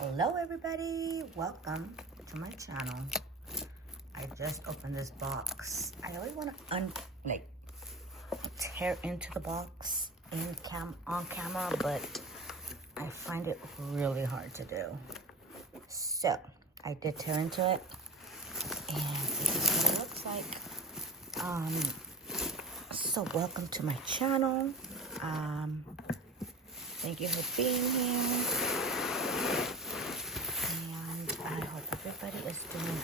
Hello everybody, welcome to my channel. I just opened this box. I always want to tear into the box on camera, but I find it really hard to do. So I did tear into it, and this is what it looks like. So welcome to my channel. Thank you for being here. I hope everybody is doing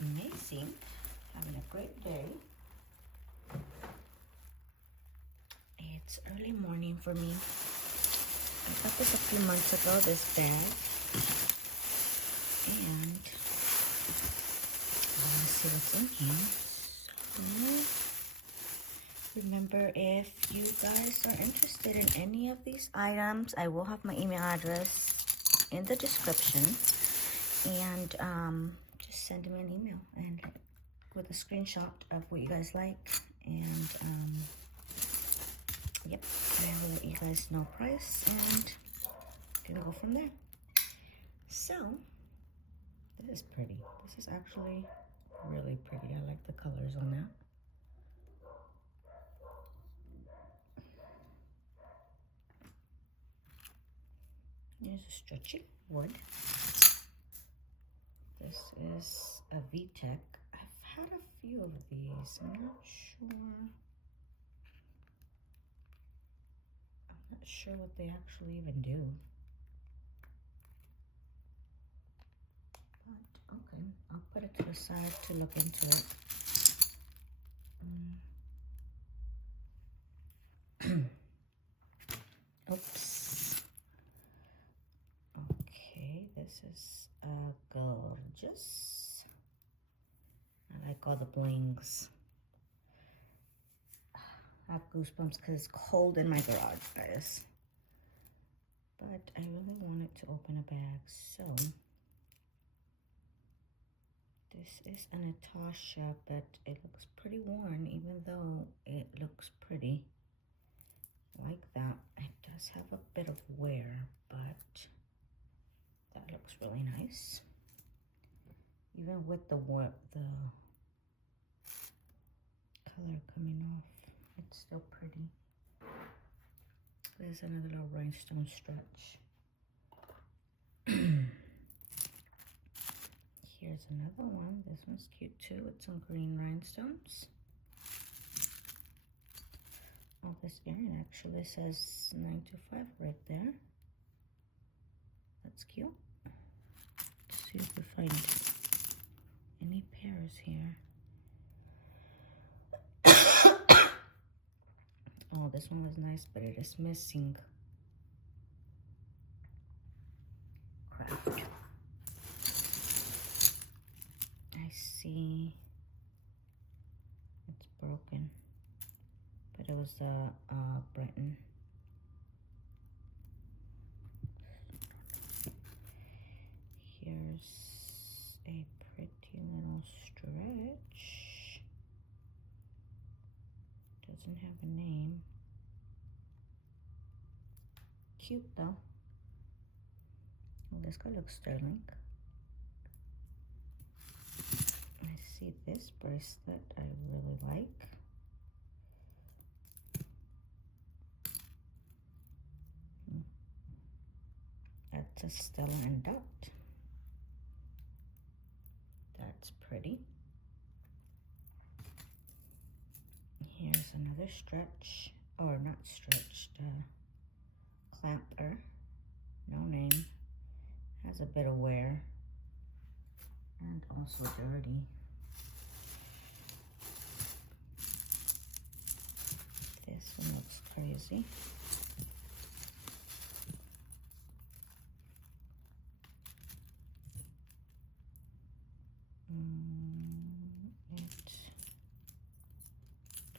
amazing, having a great day. It's early morning for me. I got this a few months ago, this bag. And I want to see what's in here. So, remember, if you guys are interested in any of these items, I will have my email address in the description, and just send me an email and with a screenshot of what you guys like, and yep, I will let you guys know price and gonna go from there. So this is pretty. This is actually really pretty. I like the colors on that. Here's a stretchy wood. This is a VTech. I've had a few of these. I'm not sure what they actually even do. But okay, I'll put it to the side to look into it. Oops. Okay, this is gorgeous. I like all the blings. I have goosebumps because it's cold in my garage, guys. But I really wanted to open a bag, so this is a Natasha, but it looks pretty worn, even though it looks pretty. Like that. It does have a bit of wear, but that looks really nice. Even with the color coming off, it's still pretty. There's another little rhinestone stretch. Here's another one. This one's cute too. It's some green rhinestones. Oh, this earring actually says 9 to 5 right there. That's cute. Let's see if we find any pairs here. Oh, this one was nice, but it is missing craft. I see it's broken, but it was Britain. Here's a pretty little stretch. Doesn't have a name. Cute though. Well, this guy looks sterling. I see this bracelet I really like. That's a Stella and Dot. That's pretty. Here's another stretch, or not stretched, clamper. No name. Has a bit of wear. And also dirty. This one looks crazy.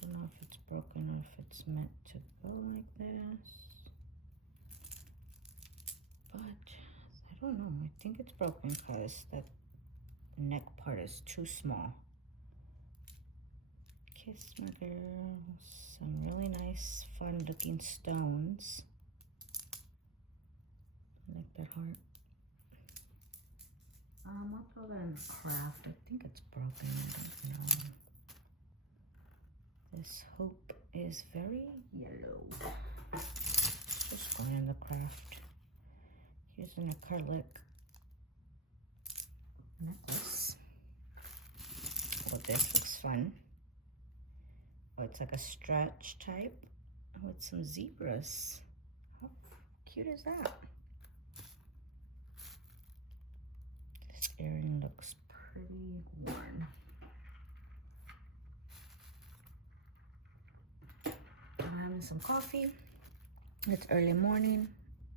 Don't know if it's broken or if it's meant to go like this. But I don't know. I think it's broken because that neck part is too small. Kiss my girl. Some really nice, fun looking stones. like that heart. I'll throw that in the craft. I think it's broken. I don't know. This hoop is very yellow. Just going in the craft. Here's an acrylic necklace. Oh, this looks fun. Oh, it's like a stretch type with some zebras. How cute is that? This earring looks pretty worn. I'm having some coffee. It's early morning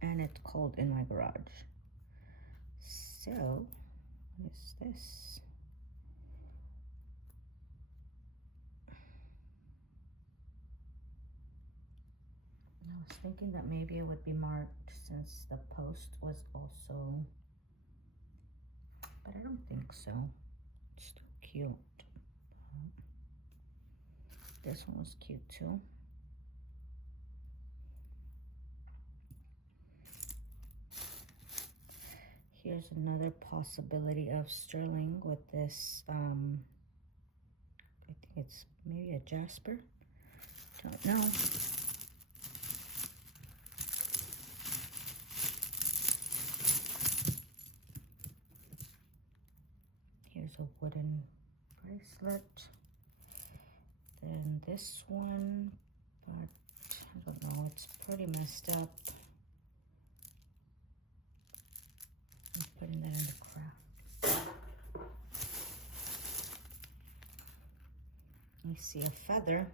and it's cold in my garage. So, what is this? I was thinking that maybe it would be marked since the post was also, but I don't think so. It's still cute. This one was cute too. Here's another possibility of sterling with this, I think it's maybe a jasper. Don't know. Here's a wooden bracelet. Then this one, but I don't know, it's pretty messed up. I'm putting that in the craft. I see a feather.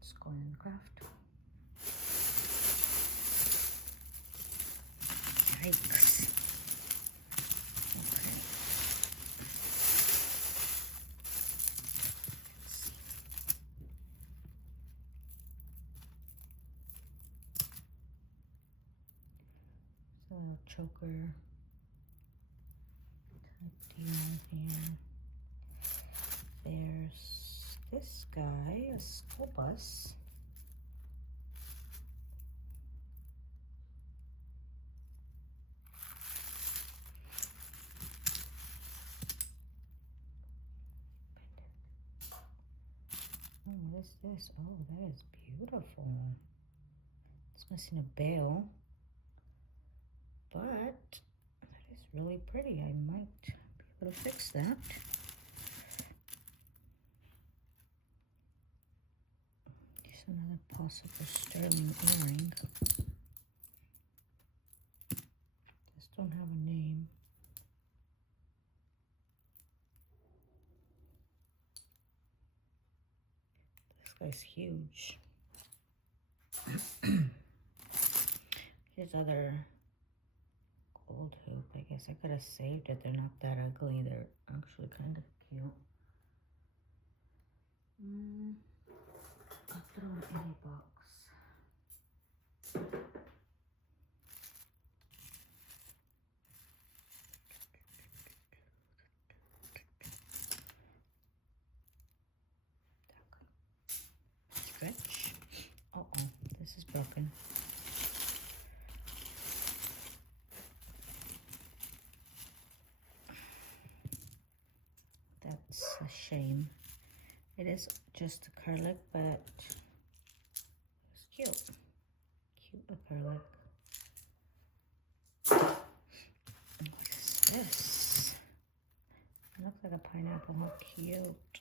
It's going in the craft. Yikes. Okay. So a little choker type deal here. There's this guy, a school bus. Oh, what is this? Oh, that is beautiful. It's missing a bell, but that is really pretty. I might be able to fix that. Here's another possible sterling earring. Just don't have a name. This guy's huge. Here's other gold hoop. I guess I could have saved it. They're not that ugly. They're actually kind of cute. I'll throw in any box. Stretch. Oh, this is broken. That's a shame. It is just acrylic, but it's cute. Cute acrylic. What is this? It looks like a pineapple. How cute.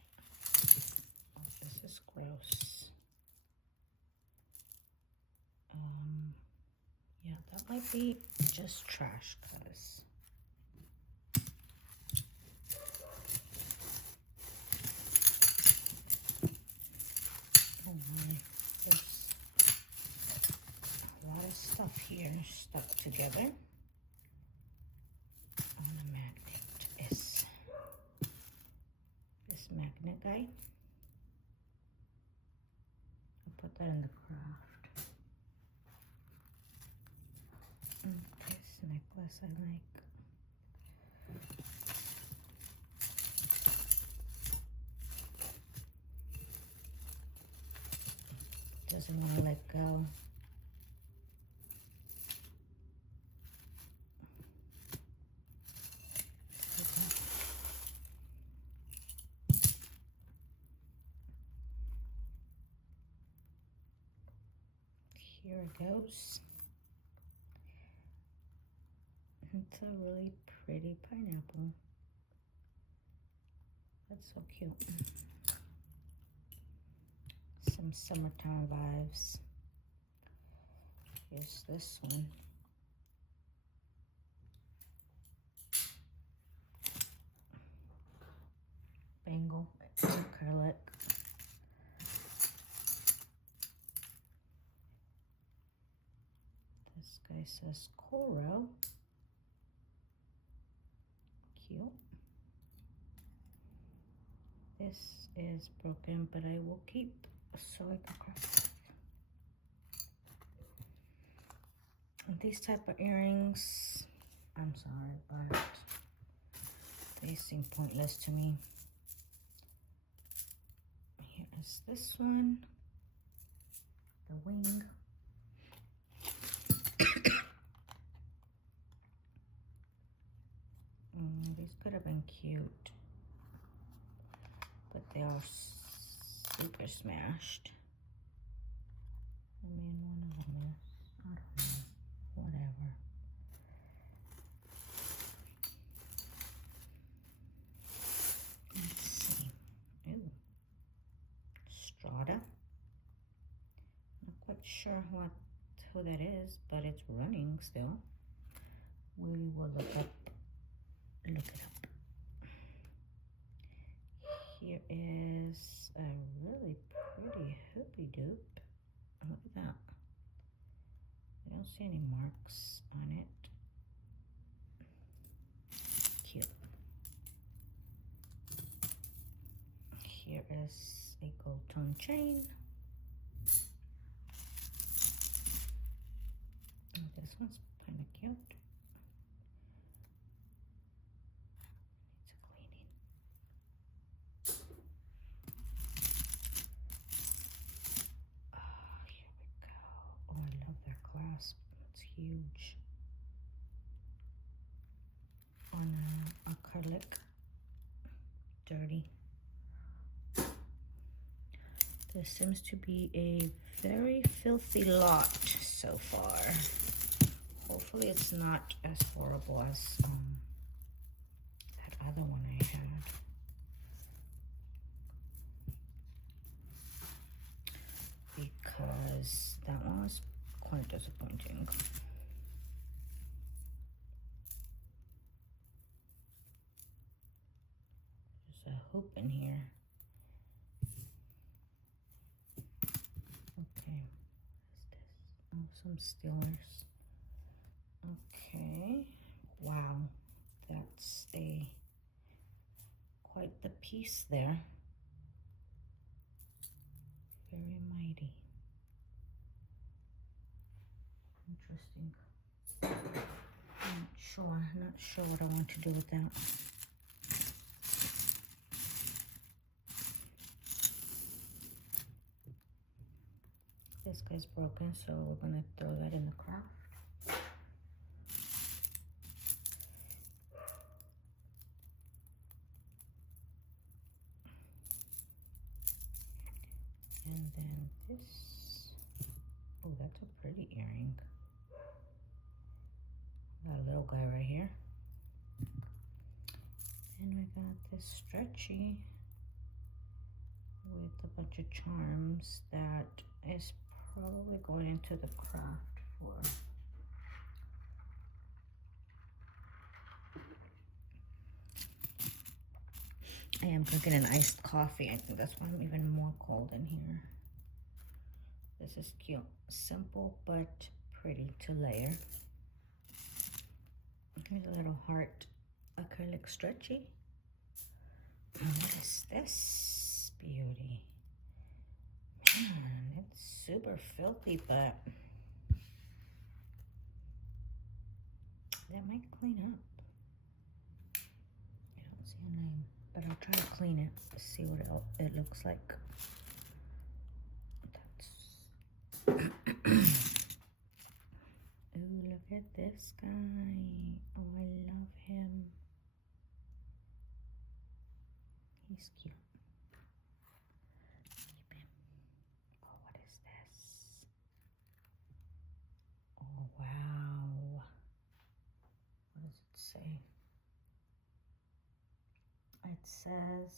Oh, this is gross. Yeah, that might be just trash, cause oh my, there's a lot of stuff here stuck together on a magnet. Is this magnet guy? I'll put that in the craft. This necklace I like. Doesn't want to let go. here it goes. It's a really pretty pineapple. That's so cute. Some summertime vibes. Here's this one. Bangle. It's acrylic. This guy says coral. Cute. This is broken, but I will keep so I can craft. And these type of earrings, I'm sorry, but they seem pointless to me. Here is this one, the wing. These could have been cute, but they are super smashed. I mean, one of them is, I don't know, whatever. Let's see. Ooh. Strata. Not quite sure who that is, but it's running still. We will look it up. Here is a really pretty hoopy doop. Look at that. I don't see any marks on it. Cute. Here is a gold tone chain. And this one's kind of cute. It's huge. On acrylic. Dirty. This seems to be a very filthy lot so far. Hopefully it's not as horrible as that other one I had. Because that one was quite disappointing. There's a hoop in here. Okay, what is this? Oh, some Steelers. Okay, wow, that's quite the piece there. Very mighty. Interesting. Not sure what I want to do with that. This guy's broken, so we're gonna throw that in the craft. And then this, oh, that's a pretty earring. Got a little guy right here. And we got this stretchy with a bunch of charms that is probably going into the craft for I am drinking an iced coffee. I think that's why I'm even more cold in here. This is cute. Simple but pretty to layer. Here's a little heart acrylic stretchy. And what is this beauty? Man, it's super filthy, but that might clean up. I don't see a name, but I'll try to clean it, see what it looks like. Ooh, look at this guy. Oh, I love him. He's cute. Keep him. Oh, what is this? Wow. What does it say? It says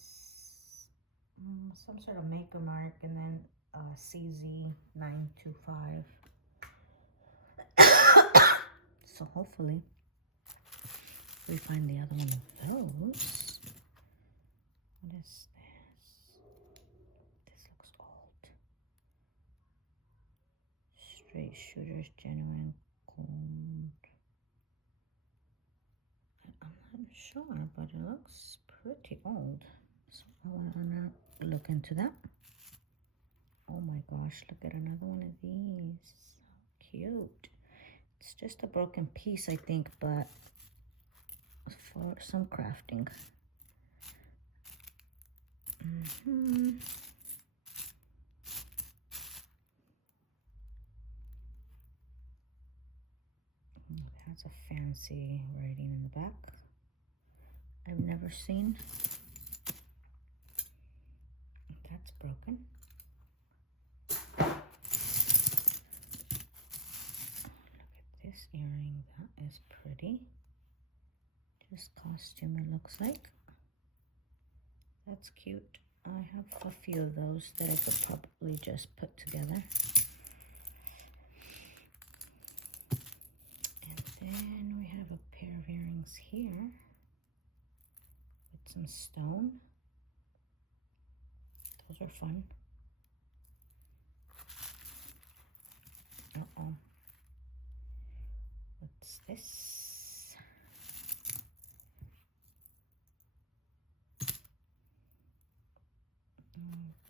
some sort of maker mark and then CZ925. So hopefully we find the other one of those. What is this? This looks old. Straight shooters, genuine gold. I'm not sure, but it looks pretty old. So I want to look into that. Oh my gosh, look at another one of these. So cute. It's just a broken piece, I think, but for some crafting. It has a fancy writing in the back I've never seen. That's broken. Look at this earring. That is pretty. Just costume, it looks like. That's cute. I have a few of those that I could probably just put together. And then we have a pair of earrings here with some stone. Those are fun. Uh-oh. What's this?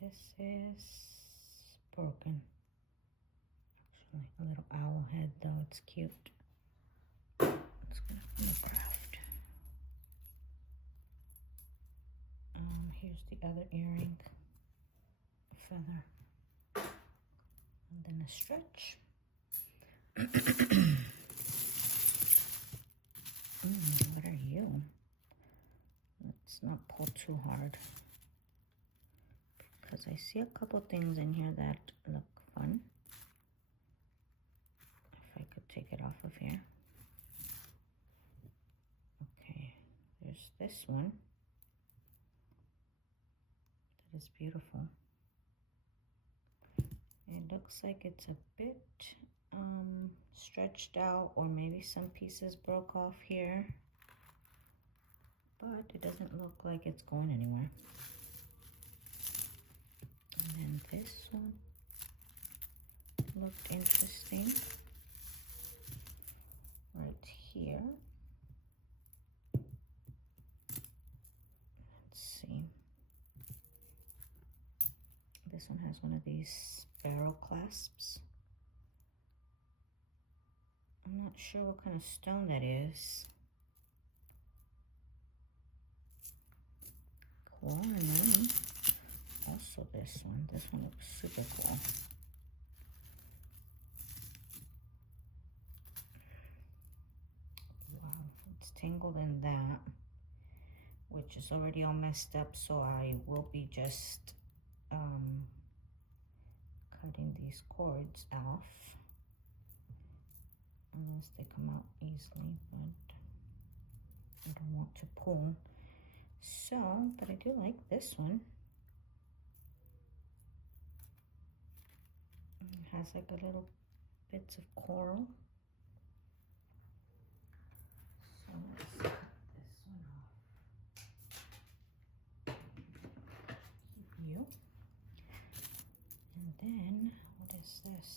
This is broken. Actually, a little owl head though, it's cute. It's gonna be a craft. Here's the other earring. A feather. And then a stretch. What are you? Let's not pull too hard, because I see a couple things in here that look fun. If I could take it off of here. Okay, there's this one. That is beautiful. It looks like it's a bit stretched out, or maybe some pieces broke off here, but it doesn't look like it's going anywhere. And then this one looked interesting right here. Let's see. This one has one of these barrel clasps. I'm not sure what kind of stone that is. Cool, and then also this one. This one looks super cool. Wow, it's tangled in that, which is already all messed up, so I will be just cutting these cords off. Unless they come out easily, but I don't want to pull. So, but I do like this one. It has like a little bits of coral. So let's cut this one off. Keep you. And then, what is this?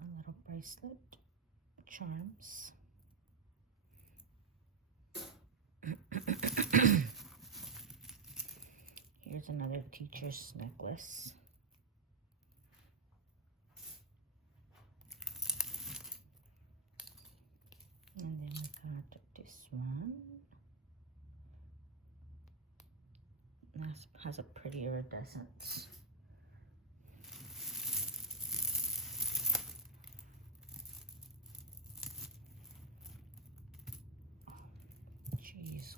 A little bracelet, charms. Here's another teacher's necklace. And then we got this one. That has a pretty iridescence.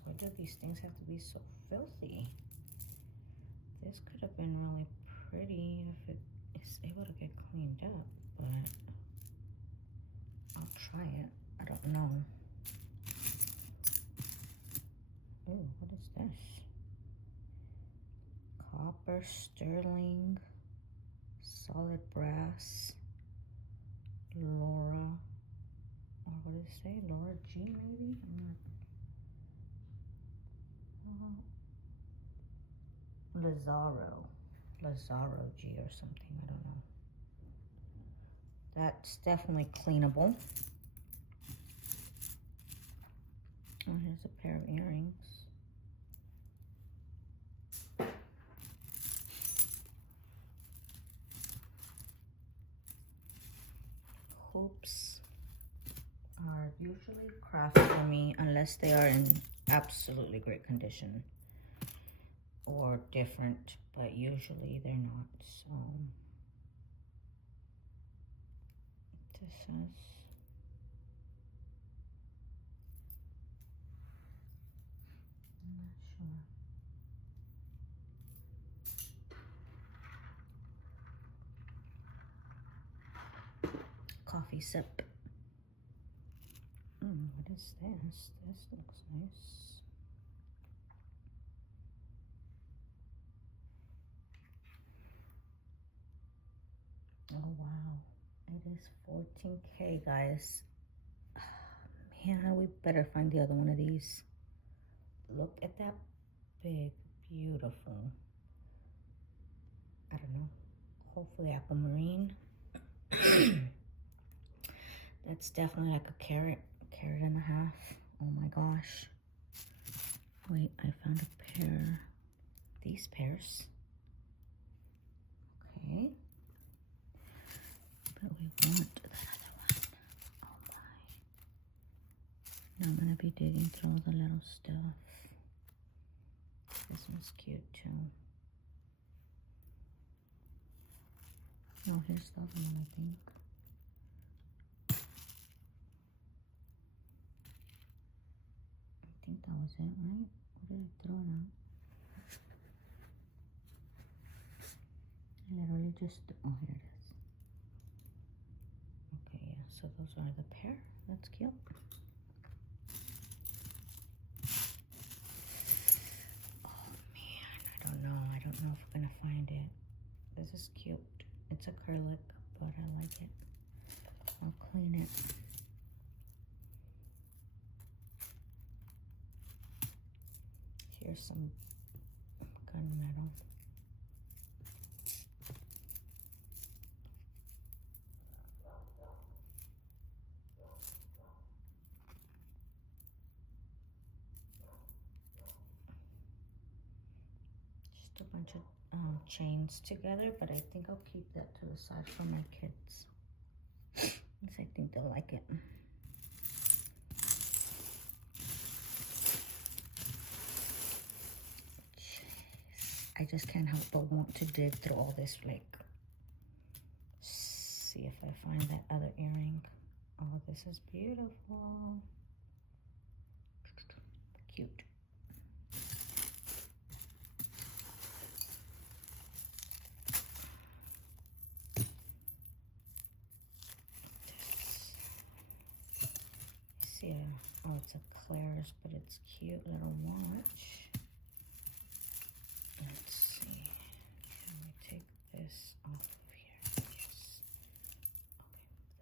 Why do these things have to be so filthy? This could have been really pretty if it is able to get cleaned up, but try it. I don't know. Ooh, what is this? Copper, sterling, solid brass, Laura, or what did it say? Laura G, maybe? Lazaro G or something, I don't know. That's definitely cleanable. Oh, here's a pair of earrings. Hoops are usually crafted for me unless they are in absolutely great condition or different, but usually they're not. So this is, I'm not sure. Coffee sip. What is this? This looks nice. Oh wow, it is 14K, guys. Man, we better find the other one of these. Look at that big, beautiful, I don't know, hopefully aquamarine. That's definitely like a carat and a half. Oh my gosh. Wait, I found a pair. These pairs. Okay. But we want that other one. Oh my. Now I'm gonna be digging through all the little stuff. This one's cute too. Oh, here's the other one, I think. I think that was it, right? What did I throw it out? I literally just, oh, here it is. Okay, yeah, so those are the pair. That's cute. Oh man, I don't know if we're gonna find it. This is cute. It's acrylic, but I like it. I'll clean it. Here's some gunmetal. Just a bunch of chains together, but I think I'll keep that to the side for my kids. Because I think they'll like it. I just can't help but want to dig through all this, like, see if I find that other earring. Oh, this is beautiful. Cute. See, oh, it's a Claire's, but it's cute little watch. Let's see. Can we take this off of here? Yes.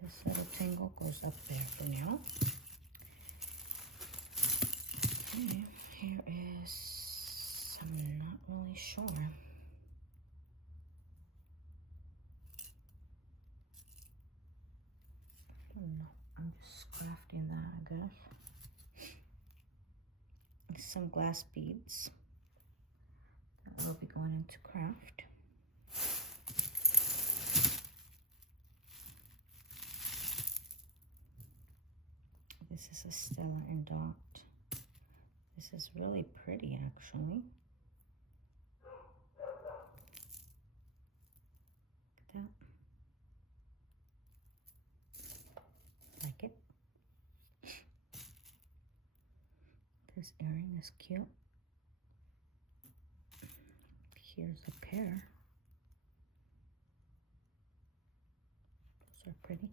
Okay. This little tangle goes up there for now. Okay. Here is, I'm not really sure. I don't know. I'm just crafting that, I guess. Some glass beads. Will be going into craft. This is a Stella and Dot. This is really pretty, actually. Look at that. Like it. This earring is cute. Here's a pair. Those are pretty.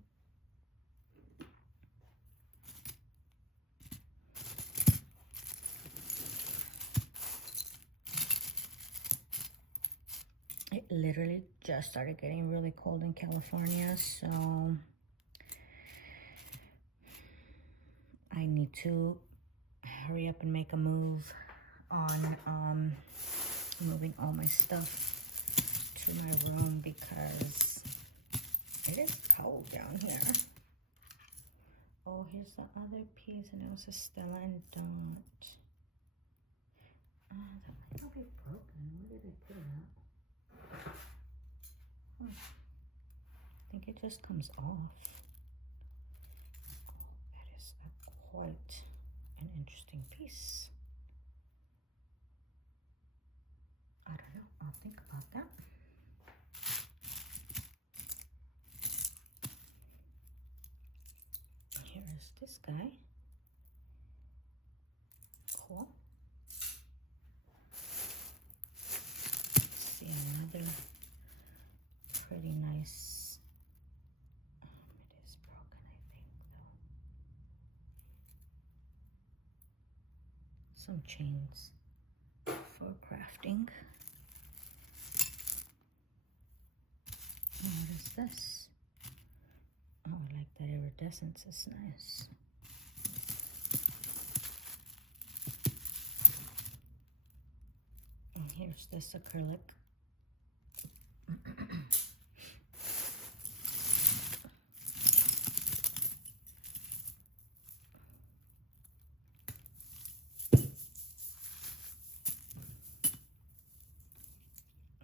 literally just started getting really cold in California, so I need to hurry up and make a move on moving all my stuff to my room because it is cold down here. Oh, here's the other piece, and it was a Stella and Dot. That might not be broken. Where did I put it at? I think it just comes off. Oh, that is quite an interesting piece. I don't know. I'll think about that. Here is this guy. Cool. See another pretty nice. It is broken, I think, though. Some chains for crafting. What is this? Oh, I like that iridescence. It's nice. And here's this acrylic.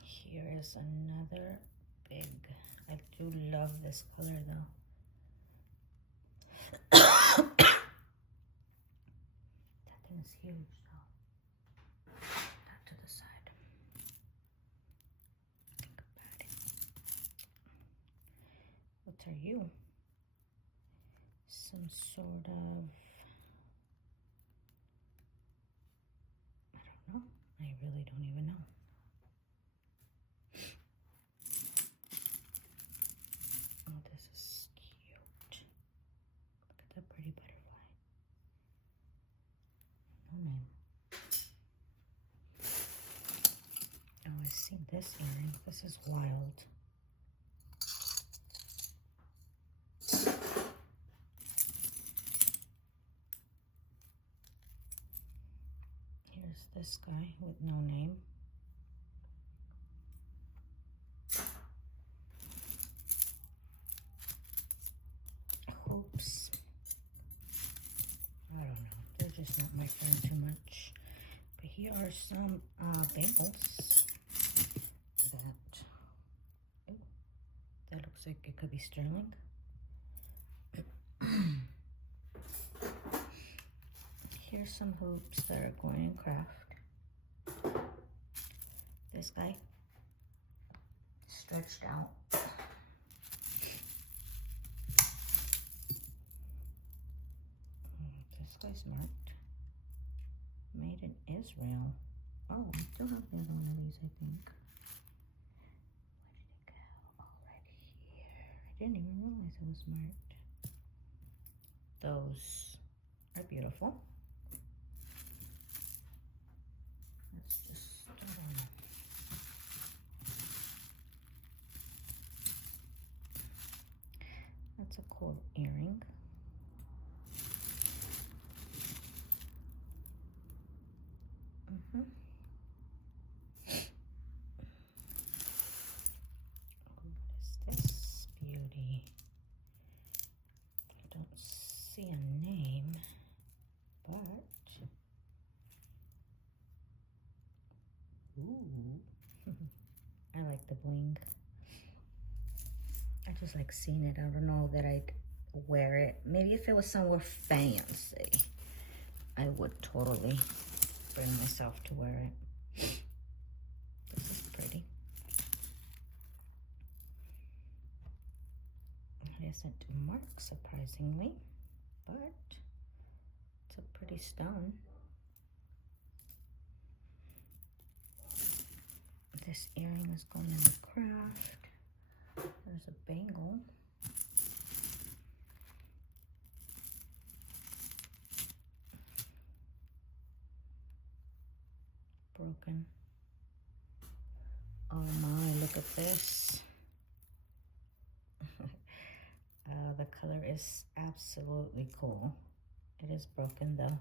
Here is another big. I do love this color though. That thing is huge though. That to the side. Think about it. What are you? Some sort of, I don't know. I really don't even know. Oh, this is cute. Look at that pretty butterfly. No name. Oh, I've seen this earring. This is wild. Here's this guy with no name. Hoops. I don't know. They're just not my friend too much. But here are some bangles that, oh, that looks like it could be sterling. Here's some hoops that are going in craft. This guy stretched out. This guy's marked. Made in Israel. Oh, I still have the other one of these, I think. Where did it go? Oh, right here. I didn't even realize it was marked. Those are beautiful. Let's just start on. That's a cool earring. What is this beauty? I don't see a name, but ooh, I like the bling. I just like seeing it. I don't know that I'd wear it. Maybe if it was somewhere fancy, I would totally bring myself to wear it. This is pretty. It isn't marked, surprisingly, but it's a pretty stone. This earring is going in the craft. There's a bangle. Broken. Oh my, look at this. The color is absolutely cool. It is broken though.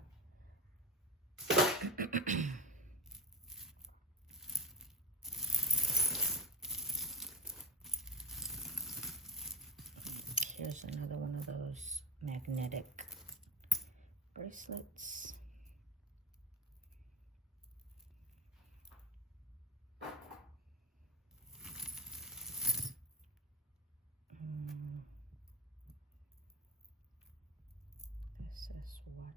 Here's another one of those magnetic bracelets. This is what?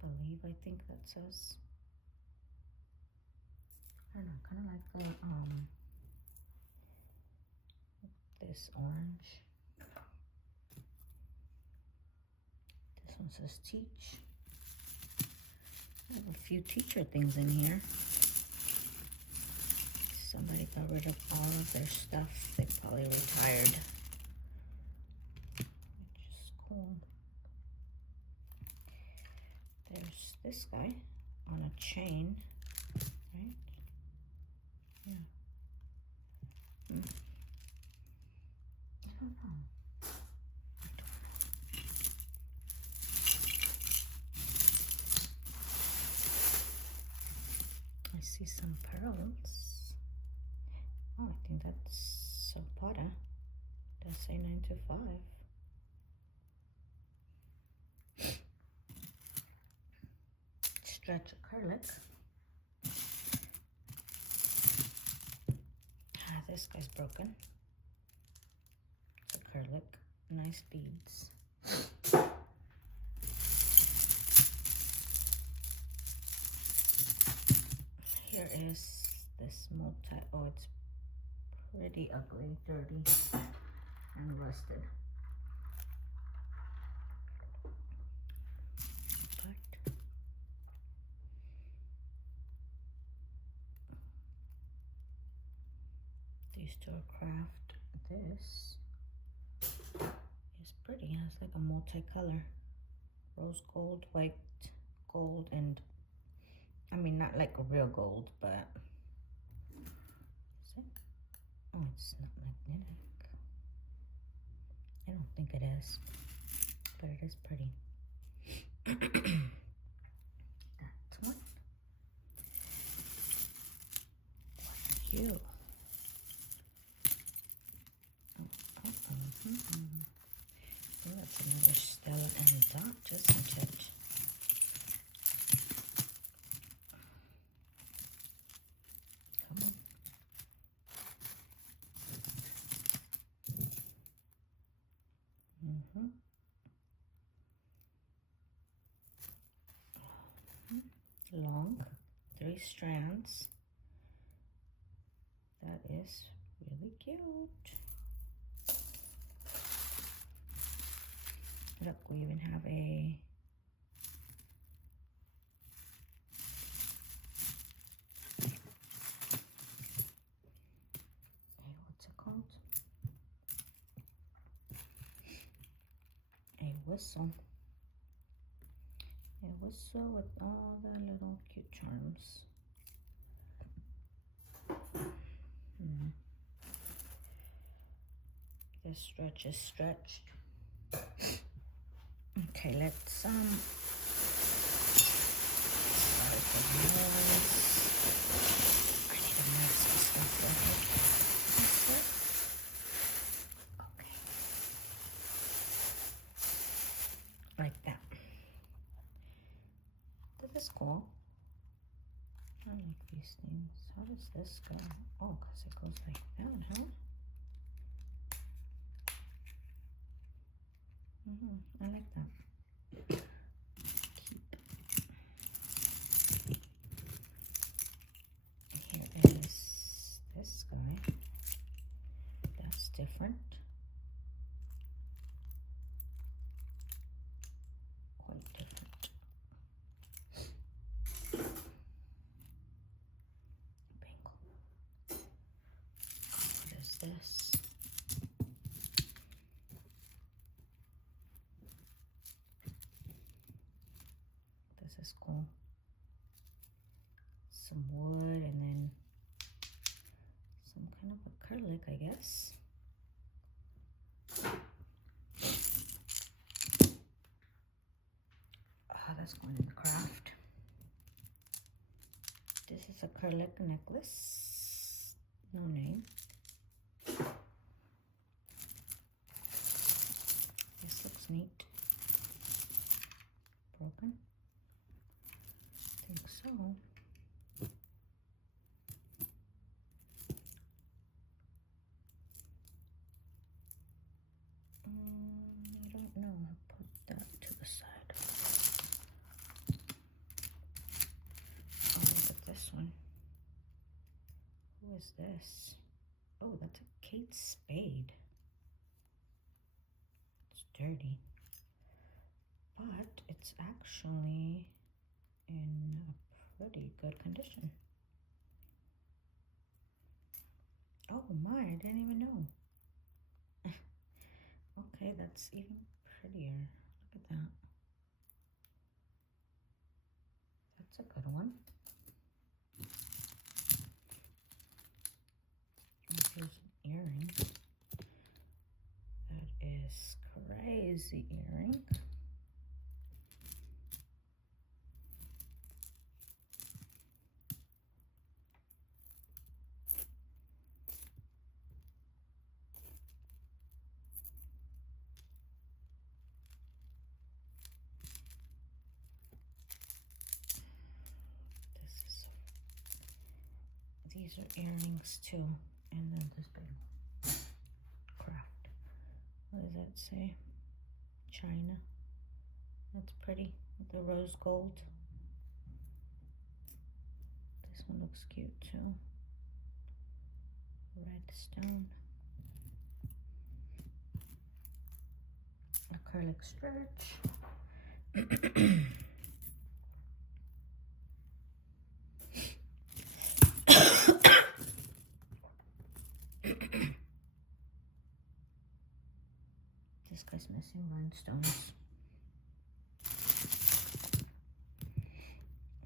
Believe, I think that says. I don't know, kind of like the this orange. This one says teach. I have a few teacher things in here. Somebody got rid of all of their stuff. They probably retired. Which is cool. There's this guy on a chain, right? Yeah. I don't know. I see some pearls. Oh, I think that's Zapata. Does say 9 to 5. Stretch acrylic. This guy's broken. It's acrylic. Nice beads. Here is this multi. Oh, it's pretty ugly, dirty, and rusted. But these two are craft. This is pretty. It has like a multicolor. Rose gold, white gold, and I mean not like a real gold, but is it? Oh, it's not magnetic. I don't think it is, but it is pretty. That one. What are you? Oh, that's another Stella and Dot, isn't it? Come on. Long, 3 strands. That is really cute. Look, we even have a what's it called? A whistle. A whistle with all the little cute charms. This stretch is stretched. Okay, let's sorry for the noise. I need to mix this stuff with it. Okay. Like that. This is cool. I like these things. How does this go? Oh, because it goes like that, huh? I like that. Here is this guy. That's different. Quite different. Bangle. What is this? This is cool. Some wood and then necklace. That's going in the craft. This is acrylic necklace. No name. This looks neat. Broken? I think so. I don't know. I'll put that to the side. Oh, look at this one. Who is this? Oh, that's a Kate Spade. It's dirty. But it's actually in a pretty good condition. Oh my, I didn't even know. Okay, that's even prettier. Look at that. That's a good one. And here's an earring. That is crazy earring. These are earrings too, and then this big craft. What does that say? China. That's pretty with the rose gold. This one looks cute too. Red stone. Acrylic stretch. This guy's missing rhinestones.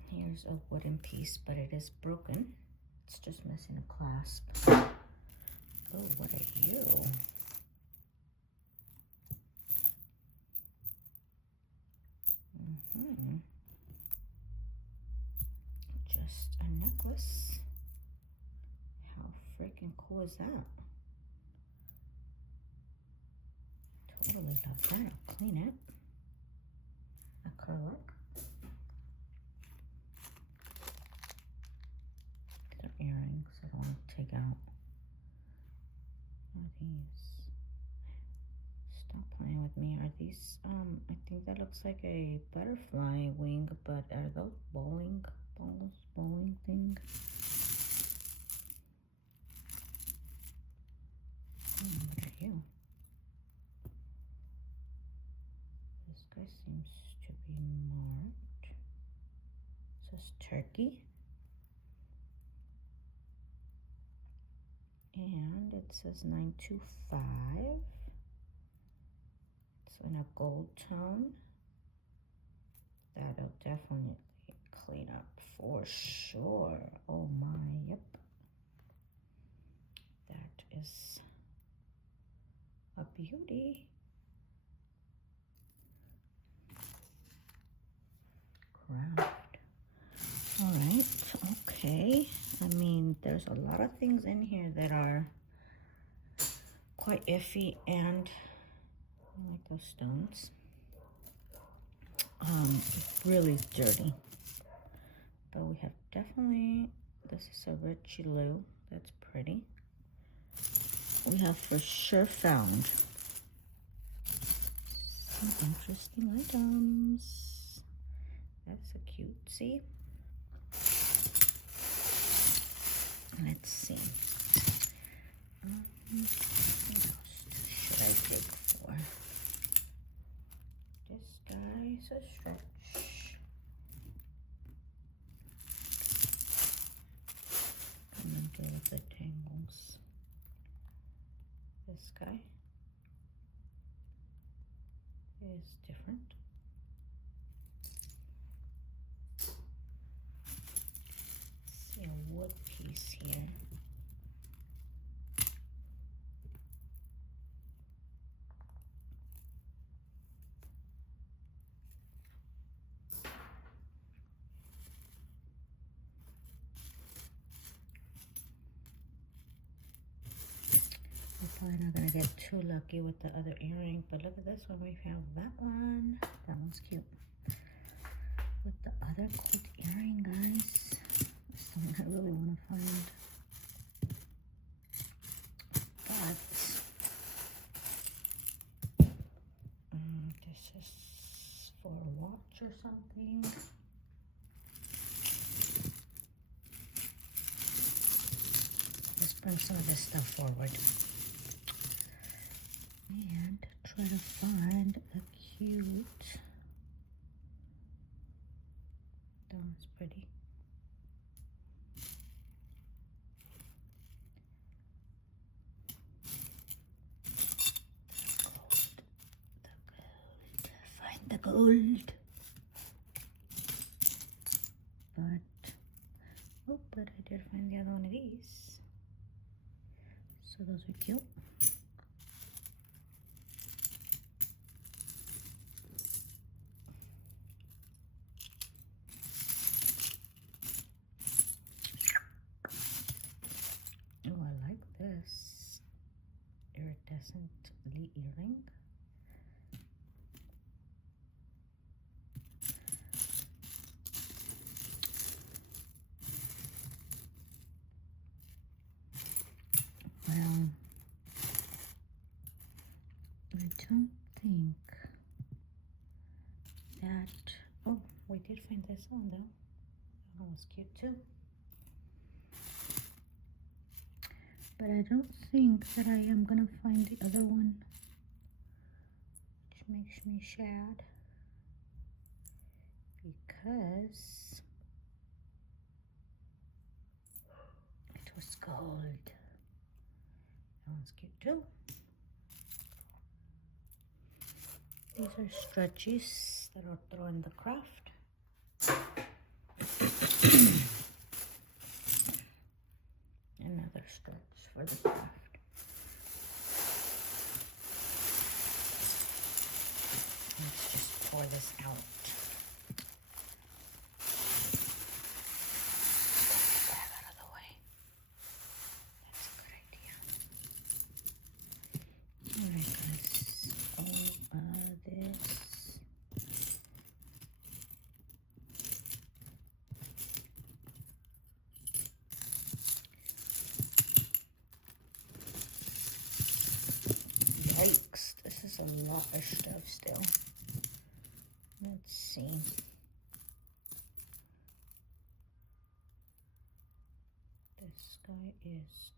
Here's a wooden piece, but it is broken. It's just missing a clasp. Oh, what are you? Just a necklace. How freaking cool is that? Totally love that. I'll clean it. Acrylic. They're earrings. I don't want to take out. What are these? Stop playing with me. Are these, I think that looks like a butterfly wing, but are those bowling balls? Bowling thing? What are you? This guy seems to be marked. It says turkey. And it says 925. It's in a gold tone. That'll definitely clean up for sure. Oh my, yep. That is a beauty. Craft. All right, okay. I mean, there's a lot of things in here that are quite iffy, and I like those stones. Really dirty. But we have definitely, this is a Richie Lou. That's pretty. We have for sure found some interesting items. That's a cutesy. Let's see. What else should I dig for? This guy's a stretch. And then go with the tangles. This guy is different. See a wood piece here. Probably not gonna get too lucky with the other earring, but look at this one. We found that one. That one's cute. With the other cute earring, guys. That's the one I really want to find. But this is for a watch or something. Let's bring some of this stuff forward and try to find a cute. That one's pretty. Find the gold. But I did find the other one of these. So those are cute. Oh, I like this iridescent earring. Well, I don't think that, oh, we did find this one though. That one was cute too. But I don't think that I am gonna find the other one, which makes me sad because it was gold. That one's cute too. These are stretchies that I'll throw in the craft. Another stretch for the craft. Let's just pour this out. Get that out of the way. That's a good idea. Alright guys, this. Yikes, this is a lot of stuff still. Let's see. This guy is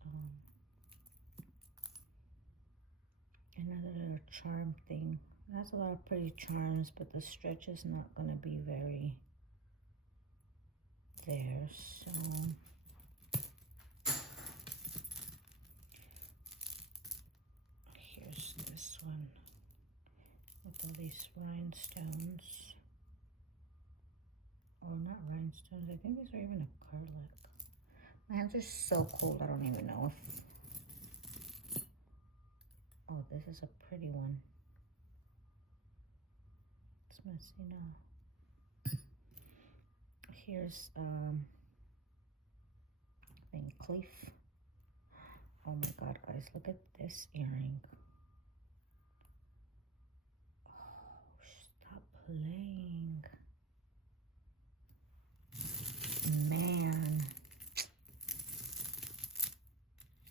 another little charm thing. It has a lot of pretty charms, but the stretch is not going to be very there, so here's this one with all these rhinestones, or not rhinestones, I think these are even acrylic. My hands are so cold, I don't even know if, oh, this is a pretty one. It's messy now. Here's Van Cleef. Oh my god, guys, look at this earring. Oh, stop playing. Man.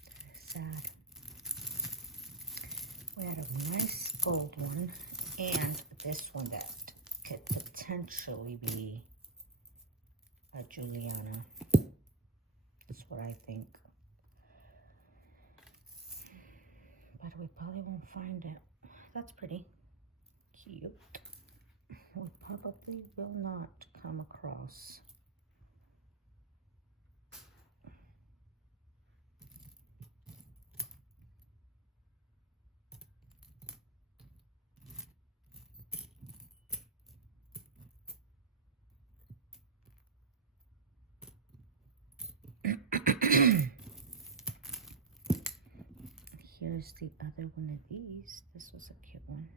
That is sad. We had a nice gold one and this one that could potentially be a Juliana. That's what I think. But we probably won't find it. That's pretty cute. We probably will not come across. Here's the other one of these. This was a cute one.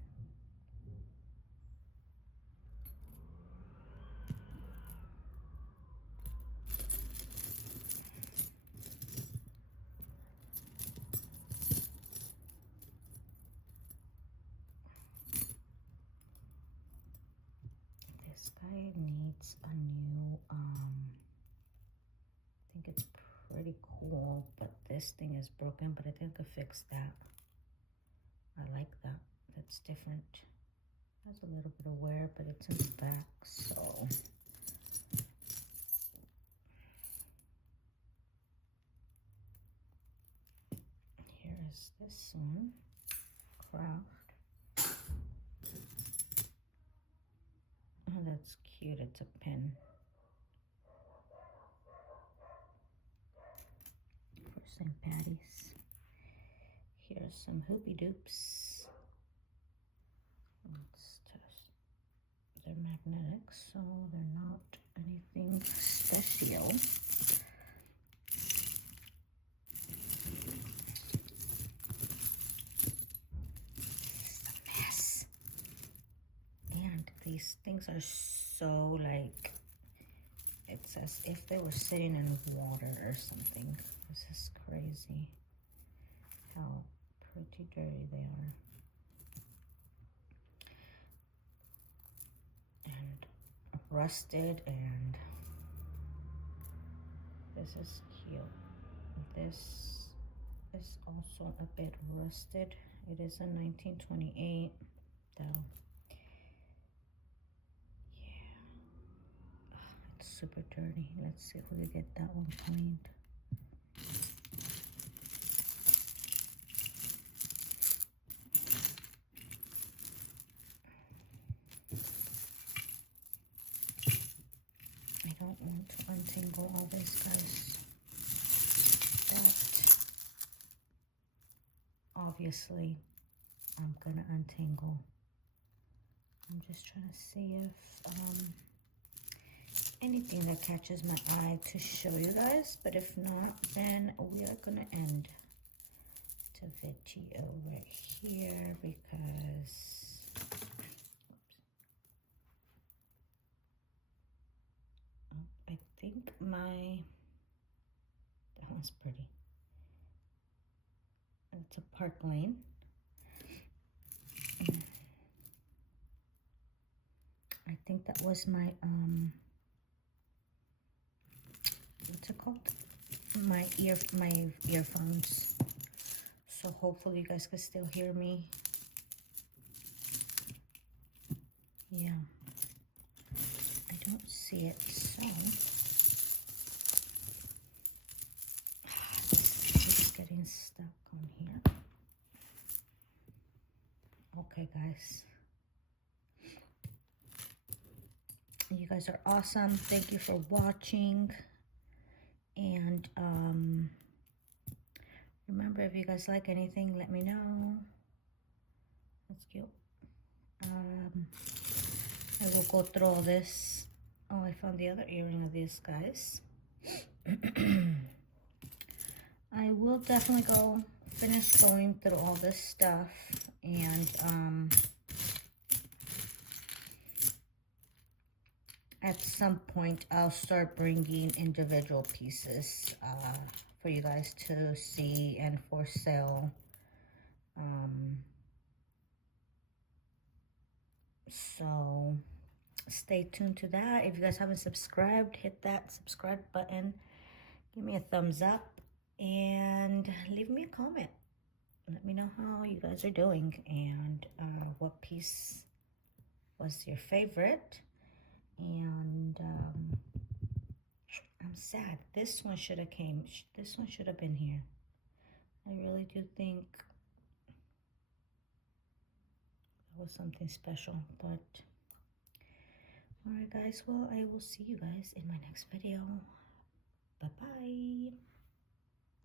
it's a new, I think it's pretty cool, but this thing is broken, but I think I could fix that. I like that. That's different. Has a little bit of wear, but it's in the back, so. Here's this one, Craft. Oh, that's cute, it's a pin. For St. Patty's. Here's some Hoopy Doops. Let's test. They're magnetic, so they're not anything special. It's a mess. And these things are so like, it's as if they were sitting in water or something. This is crazy how pretty dirty they are. And rusted, and this is cute. This is also a bit rusted. It is a 1928 though. Yeah. Oh, it's super dirty. Let's see if we can get that one cleaned. I don't want to untangle all this, guys. But obviously, I'm gonna untangle. I'm just trying to see if anything that catches my eye to show you guys. But if not, then we are gonna end the video right here because I think that one's pretty. It's a Park Lane. I think that was my what's it called? My earphones. So hopefully you guys can still hear me. Yeah. I don't see it, so it's getting stuck on here. Okay, guys. You guys are awesome. Thank you for watching. And remember, if you guys like anything, let me know. That's cute. I will go through all this. Oh, I found the other earring of these guys. I will definitely go finish going through all this stuff, and at some point I'll start bringing individual pieces for you guys to see and for sale. So stay tuned to that. If you guys haven't subscribed, hit that subscribe button, give me a thumbs up, and leave me a comment. Let me know how you guys are doing and what piece was your favorite. And I'm sad. This one should have came. This one should have been here. I really do think that was something special. But all right, guys. Well, I will see you guys in my next video. Bye-bye.